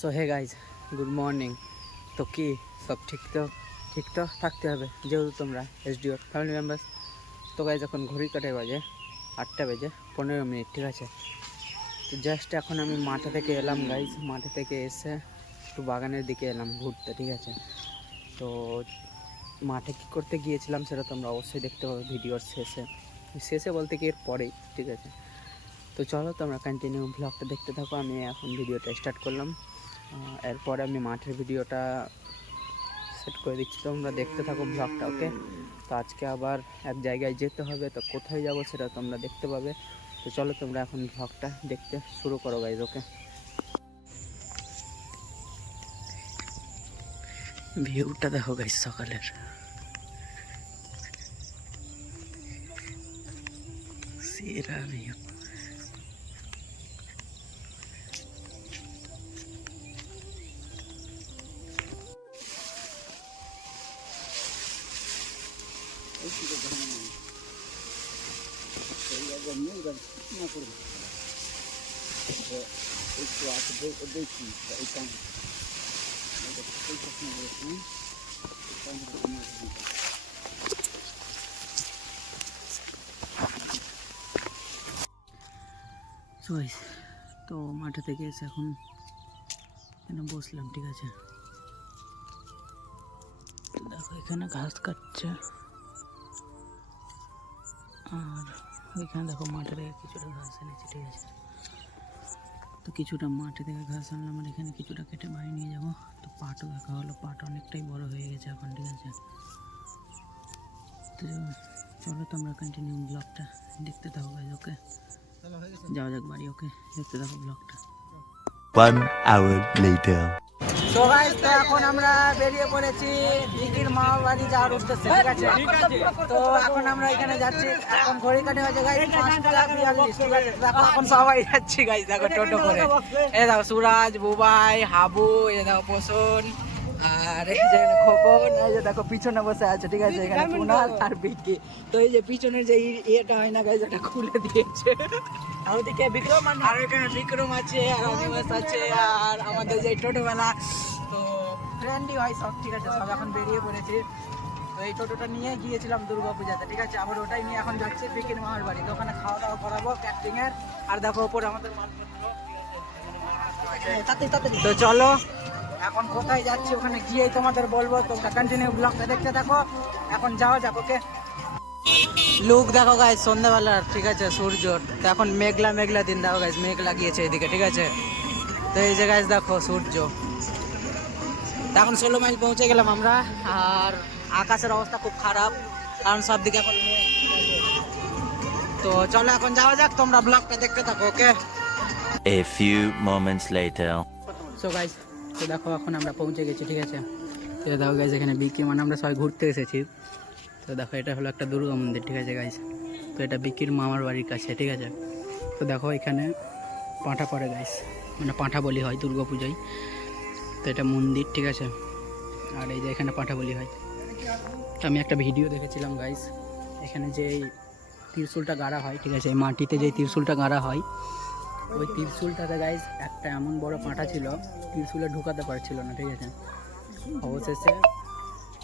So hey guys good morning তো কি, সব ঠিক তো? ঠিক তো? থাকতে হবে, যেহেতু তোমরা এসডিওর ফ্যামিলি মেম্বার্স তো গাইজ এখন ঘড়ি কাটে বাজে আটটা বেজে পনেরো মিনিট, ঠিক আছে? তো জাস্ট এখন আমি মাঠে থেকে এলাম গাইজ মাঠে থেকে এসে একটু বাগানের দিকে এলাম ঘুরতে, ঠিক আছে? তো মাঠে কী করতে গিয়েছিলাম সেটা তোমরা অবশ্যই দেখতে পাবে ভিডিওর শেষে। শেষে বলতে কি, এর পরেই, ঠিক আছে? তো চলো তোমরা কন্টিনিউ ব্লগটা দেখতে থাকো, আমি এখন ভিডিওটা স্টার্ট করলাম। এরপরে আমি মাঠের ভিডিওটা সেট করে দিচ্ছি। তোমরা দেখতে থাকো ব্লগটা ওকে তো আজকে আবার এক জায়গায় যেতে হবে, তো কোথায় যাব সেটা তোমরা দেখতে পাবে। তো চলো তোমরা এখন ব্লগটা দেখতে শুরু করো গাইজ ওকে ভিউটা দেখো গাইজ সকালের। সেরা ভিউ তো মাঠে থেকে এসে এখন এখানে বসলাম ঠিক আছে তো দেখো এখানে ঘাস কাটছে আর ওইখানে দেখো মাঠে থেকে কিছুটা ঘাস এনেছি, ঠিক আছে। তো কিছুটা মাঠে থেকে ঘাস আনলাম আর এখানে কিছুটা কেটে বাড়ি নিয়ে যাব। তো পাটও দেখা হলো, পাট অনেকটাই বড় হয়ে গেছে এখন, ঠিক আছে। তো চলো তোমরা কন্টিনিউ ব্লগটা দেখতে থাকো গাইজ ওকে যাওয়া যাক বাড়ি ওকে দেখতে থাকো ব্লগটা One hour later. তো গাইস তো এখন আমরা বেরিয়ে পড়েছি। দিদির মামার বাড়ি যাওয়ার উঠতেছে ঠিক আছে? তো এখন আমরা এখানে যাচ্ছি। এখন ঘড়ি কাটে হয়েছে গাইস পাঁচটা বিয়াল্লিশ ঠিক আছে? দেখো এখন সবাই যাচ্ছি গাইস দেখো টোটো করে। এ দেখো সুরাজ বুবাই হাবু এই যে দেখো পোষণ। আর এই যে খোকন এই যে দেখো পিছনে বসে আছে ঠিক আছে? এখানে কুনাল আর বিকি তো এই যে পিছনের যে ইয়েটা হয় না গাইস ওটা খুলে দিয়েছে। ওদিকে বিক্রম আর এখানে বিক্রম আছে আর অনিবাস আছে আর আমাদের যে টোটোবেলা তো ট্রেন্ডি হয় সব ঠিক আছে? সব এখন বেরিয়ে পড়েছে। তো এই টোটোটা নিয়ে গিয়েছিলাম দুর্গা পূজাতে ঠিক আছে? আবার ওটাই নিয়ে এখন যাচ্ছি পিকির মামার বাড়ি। তো ওখানে খাওয়া দাওয়া করাবো ক্যাটারিং এর। আর দেখো ওপরে আমাদের মালপত্র। ঠিক আছে? তো চলো এখন কোথায় যাচ্ছি ওখানে গিয়েই তোমাদের বলব। তোমরা কন্টিনিউ ব্লগটা দেখতে থাকো। এখন যাওয়া যাক ওকে লুক দেখো গাইজ সন্ধ্যাবেলার ঠিক আছে সূর্য। তো এখন মেঘলা মেঘলা দিন দেখো গাইজ মেঘ লাগিয়েছে এদিকে ঠিক আছে? তো এই যে গাইজ দেখো সূর্য। তো এখন ষোলো মাইল পৌঁছে গেলাম আমরা আর আকাশের অবস্থা খুব খারাপ কারণ সব দিকে এখন মেঘ, ঠিক আছে? তো চলো এখন যাওয়া যাক তোমরা ব্লগটা দেখতে থাকো okay A few moments later. So guys তো দেখো, এখন আমরা পৌঁছে গেছি, ঠিক আছে? তো দেখো গাইজ এখানে বিকি মানে আমরা সবাই ঘুরতে এসেছি। তো দেখো, এটা হলো একটা দুর্গা মন্দির, ঠিক আছে গাইজ তো এটা বিকির মামার বাড়ির কাছে, ঠিক আছে? তো দেখো, এখানে পাঁঠা পড়ে গাইজ মানে পাঁঠা বলি হয় দুর্গা পূজায়। তো এটা মন্দির, ঠিক আছে? আর এই যে এখানে পাঁঠা বলি হয়। আমি একটা ভিডিও দেখেছিলাম গাইজ এখানে যে এই ত্রিশূলটা গাড়া হয়, ঠিক আছে? মাটিতে যে ত্রিশূলটা গাড়া হয় ওই ত্রিশূলটাতে গাইজ একটা এমন বড় পাঁটা ছিল, ত্রিশূলে ঢুকাতে পারছিল না, ঠিক আছে? অবশেষে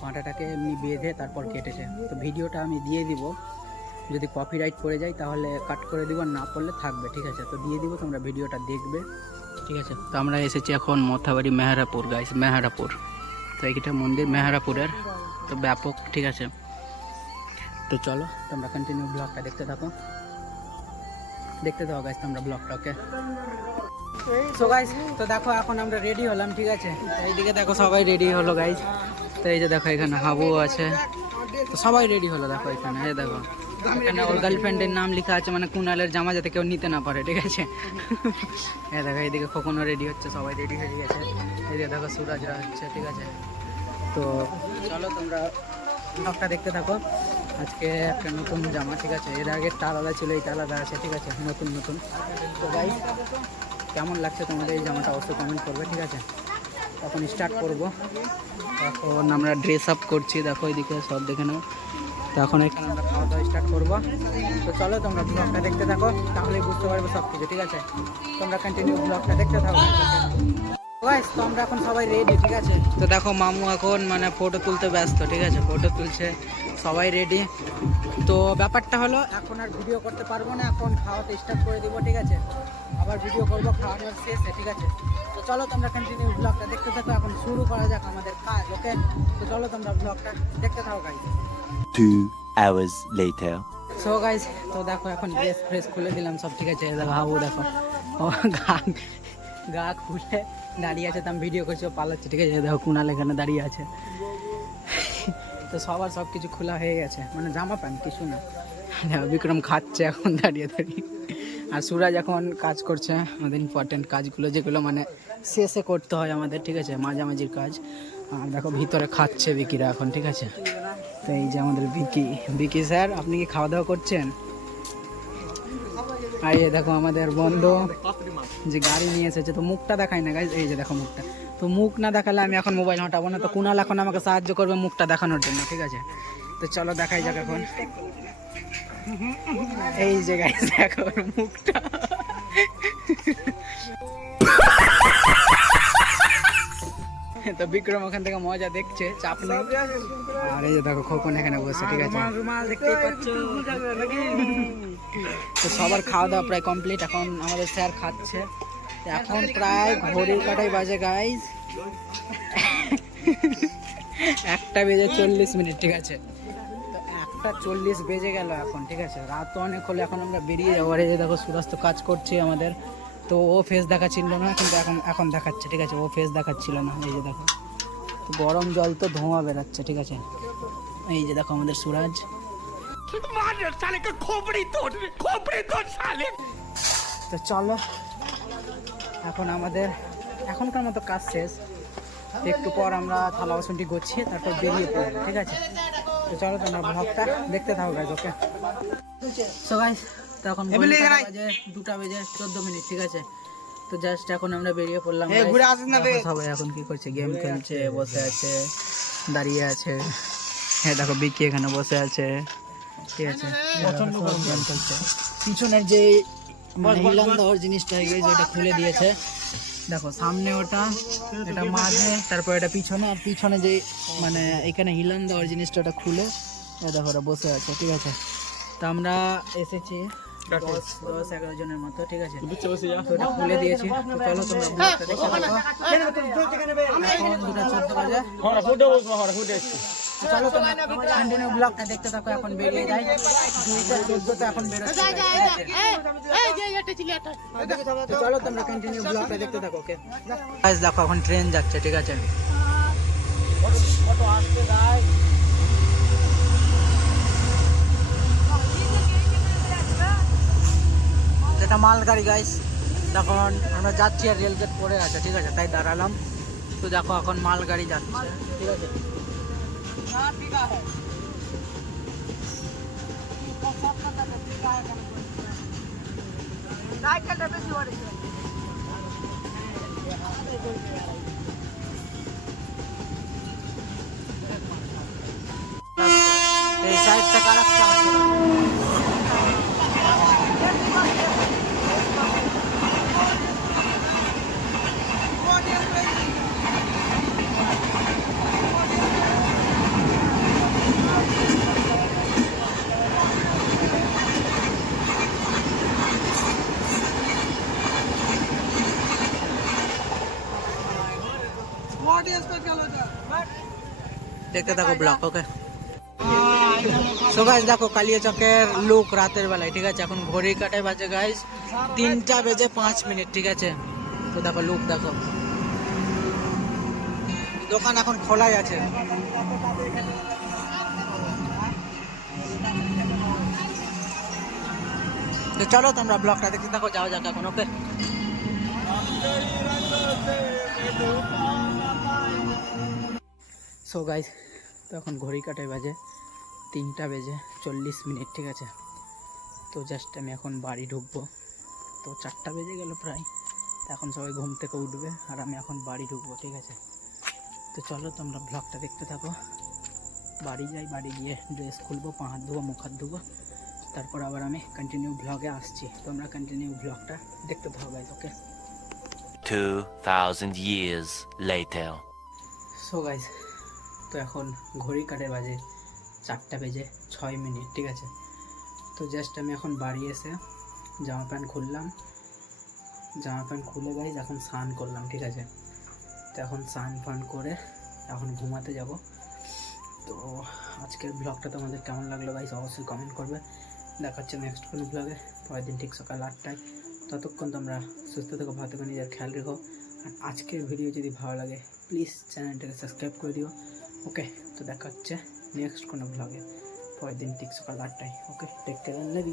পাঁটাটাকে এমনি বেঁধে তারপর কেটেছে। তো ভিডিওটা আমি দিয়ে দিব, যদি কপিরাইট পড়ে যায় তাহলে কাট করে দিব না পড়লে থাকবে, ঠিক আছে? তো দিয়ে দিব, তোমরা ভিডিওটা দেখবে, ঠিক আছে? তো আমরা এসেছি এখন মথাবাড়ি মেহারাপুর গাইস মেহারাপুর। তো এইটা মন্দির মেহারাপুরের, তো ব্যাপক, ঠিক আছে? তো চলো, তোমরা কন্টিনিউ ব্লগটা দেখতে থাকো। দেখতে দাও গাইস তোমরা ব্লগটা ওকে সো গাইস তো দেখো, এখন আমরা রেডি হলাম, ঠিক আছে? এইদিকে দেখো, সবাই রেডি হলো গাইস তো এই যে দেখো, এখানে হাবু আছে। তো সবাই রেডি হলো, দেখো এখানে, এই দেখো। এখানে ওর গার্লফ্রেন্ডের নাম লেখা আছে মানে কুনালের জামা যাতে কেউ নিতে না পারে, ঠিক আছে? এই দেখো, এইদিকে খোকনও রেডি হচ্ছে, সবাই রেডি হয়ে গেছে। এইদিকে দেখো সুরাজরা হচ্ছে ঠিক আছে? তো চলো তোমরা ব্লগটা দেখতে থাকো। আজকে একটা নতুন জামা, ঠিক আছে? এর আগে আলাদা ছিল এইটা আলাদা আছে, ঠিক আছে? নতুন নতুন। তো গাই কেমন লাগছে তোমাদের এই জামাটা অবশ্যই কমেন্ট করবে, ঠিক আছে? তখন স্টার্ট করব। এখন আমরা ড্রেস আপ করছি, দেখো এদিকে সব দেখে নাও। তো এখন এখানে আমরা খাওয়া দাওয়া স্টার্ট করব। তো চলো তোমরা ব্লগটা দেখতে থাকো, তাহলেই বুঝতে পারবে সব কিছু ঠিক আছে? তোমরা কন্টিনিউ ব্লগটা দেখতে থাকো। গাইস তো আমরা এখন সবাই রেডি ঠিক আছে? তো দেখো মামু এখন মানে ফটো তুলতে ব্যস্ত ঠিক আছে? ফটো তুলছে সবাই রেডি তো ব্যাপারটা হলো এখন আর ভিডিও করতে পারব না এখন খাওয়াতে স্টার্ট করে দিব ঠিক আছে? আবার ভিডিও করব খাওয়ানোর শেষে ঠিক আছে? তো চলো তোমরা কন্টিনিউ ব্লগটা দেখতে থাকো এখন শুরু করা যাক আমাদের কাজ ওকে তো চলো তোমরা ব্লগটা দেখতে থাকো guys Two hours later. So guys তো দেখো এখন ড্রেস ফ্রেস খুলে দিলাম সব ঠিক আছে? দেখো হাবু দেখো। ও গা গা খুলে দাঁড়িয়ে আছে, তো আমি ভিডিও করছি পালাচ্ছে, ঠিক আছে? দেখো কুনাল এখানে দাঁড়িয়ে আছে। তো সবার সব কিছু খোলা হয়ে গেছে। মানে জামা প্যান্ট, কিছু না। বিক্রম খাচ্ছে এখন দাঁড়িয়ে দাঁড়িয়ে। আর সুরাজ এখন কাজ করছে, আমাদের ইম্পর্টেন্ট কাজগুলো, যেগুলো মানে শেষে করতে হয় আমাদের, ঠিক আছে? মাঝামাঝির কাজ। আর দেখো, ভিতরে খাচ্ছে বিকিরা এখন, ঠিক আছে? তো এই যে আমাদের বিকি। বিকি স্যার, আপনি কি খাওয়া দাওয়া করছেন? আর এই দেখো আমাদের বন্ধু যে গাড়ি নিয়ে এসেছে, তো মুখটা দেখাই না গাইজ এই যে দেখো মুখটা। তো মুখ না দেখালে আমি এখন মোবাইল হটাবো না। তো কুনাল এখন আমাকে সাহায্য করবে মুখটা দেখানোর জন্য, ঠিক আছে? তো চলো দেখাই যাক এখন। এই যে গাইজ দেখো মুখটা। তো বিক্রম ওখান থেকে মজা দেখছে চাপ নেই। আর এই যে দেখো খোকন এখানে বসে ঠিক আছে? তো সবার খাওয়া দাওয়া প্রায় কমপ্লিট এখন আমাদের স্যার খাচ্ছে। তো এখন প্রায় ঘড়ির কাটাই বাজে গাইজ একটা বেজে চল্লিশ মিনিট ঠিক আছে? তো একটা চল্লিশ বেজে গেল এখন ঠিক আছে? রাত অনেক হলে এখন আমরা বেরিয়ে যাব। আর এই যে দেখো সুরাজ তো কাজ করছি আমাদের। তো ও ফেস দেখাচ্ছিল না, কিন্তু এখন এখন দেখাচ্ছে, ঠিক আছে? ও ফেস দেখাচ্ছিল না, এই যে দেখো। তো গরম জল তো ধোঁয়া বেরাচ্ছে, ঠিক আছে? এই যে দেখো আমাদের সুরাজ। তো চলো, এখন আমাদের এখনকার মতো কাজ শেষ। একটু পর আমরা থালা বাসনটি গুছিয়ে তারপর বেরিয়ে পড়ব, ঠিক আছে? তো চলো তোমরা ব্লগটা দেখতে থাকো গাইজ ওকে তো এখন ঘড়ির বাজে দুটা বেজে চোদ্দ মিনিট ঠিক আছে? তো জাস্ট এখন আমরা বেরিয়ে পড়লাম দেখো সবাই এখন কি করছে? গেম খেলছে বসে আছে দাঁড়িয়ে আছে। হ্যাঁ দেখো বিকি এখানে বসে আছে। ঠিক আছে। গেম খেলছে। পিছনের যে হিলান দেওয়ার জিনিসটা হয়ে গেছে ওটা খুলে দিয়েছে। দেখো সামনে ওটা এটা মাঝে তারপর এটা পিছনে আর পিছনে যে মানে এখানে হিলান দেওয়ার জিনিসটা ওটা খুলে দেখো ওটা বসে আছে ঠিক আছে। তো আমরা এসেছি দশ দশ এগারো জনের মতো ঠিক আছে খুলে দিয়েছি চলো তোমরা দেখতে থাকো এখন দুটা চোদ্দ বাজে তো চলো তোমরা কন্টিনিউ ব্লগটা দেখতে থাকো এখন বেরিয়ে যাই দুইটা চোদ্দতে এখন বেরোচ্ছে চলো তোমরা কন্টিনিউ ব্লগটা দেখতে থাকো ওকে দেখো এখন ট্রেন যাচ্ছে ঠিক আছে এটা মালগাড়ি গাইস তখন আমরা যাচ্ছি আর রেলগেট পরে আছে, ঠিক আছে? তাই দাঁড়ালাম। তো দেখো এখন মালগাড়ি যাচ্ছে, ঠিক আছে? এই সাইড থেকে আর একটা আছে। দেখতে থাকো ব্লক ওকে সো দেখো কালিয়া চকের লুক রাতের বেলায় ঠিক আছে এখন ঘড়ির কাটায় বাজে গাইস তিনটা বেজে পাঁচ মিনিট ঠিক আছে তো দেখো লুক দেখো দোকান এখন খোলাই আছে তো চলো তোমরা ব্লগটা দেখতে থাকো যাও যাক এখন ওকে সো গাইস তো এখন ঘড়ি কাটায় বাজে তিনটা বেজে চল্লিশ মিনিট ঠিক আছে? তো জাস্ট আমি এখন বাড়ি ঢুকবো। তো চারটা বেজে গেল প্রায় তো এখন সবাই ঘুম থেকে উঠবে আর আমি এখন বাড়ি ঢুকবো ঠিক আছে? তো চলো তোমরা ব্লগটা দেখতে থাকো। বাড়ি যাই বাড়ি গিয়ে ড্রেস খুলবো পা হাত ধুবো মুখ হাত ধুবো। তারপর আবার আমি কন্টিনিউ ব্লগে আসছি। তোমরা কন্টিনিউ ব্লগটা দেখতে থাকো guys okay 2,000 years later. So guys তো এখন ঘড়ি কাটে বাজে চারটা বেজে ছয় মিনিট, ঠিক আছে? তো জাস্ট আমি এখন বাড়ি এসে জামা প্যান্ট খুললাম। জামা প্যান্ট খুলে গাইজ এখন স্নান করলাম, ঠিক আছে? তো এখন স্নান ফান করে এখন ঘুমাতে যাব। তো আজকের ব্লগটা তোমাদের কেমন লাগল গাইজ অবশ্যই কমেন্ট করবে। দেখা হচ্ছে নেক্সট কোনো ব্লগে পরের দিন ঠিক সকাল আটটায়। ততক্ষণ তোমরা সুস্থ থেকো, ভালো থেকো, নিজের খেয়াল রেখো। আর আজকের ভিডিও যদি ভালো লাগে প্লিজ চ্যানেলটাকে সাবস্ক্রাইব করে দিও। ওকে তো দেখা হচ্ছে নেক্সট কোনো ব্লগে পরের দিন ঠিক সকাল আটটায়। ওকে টেক কেয়ার লাভ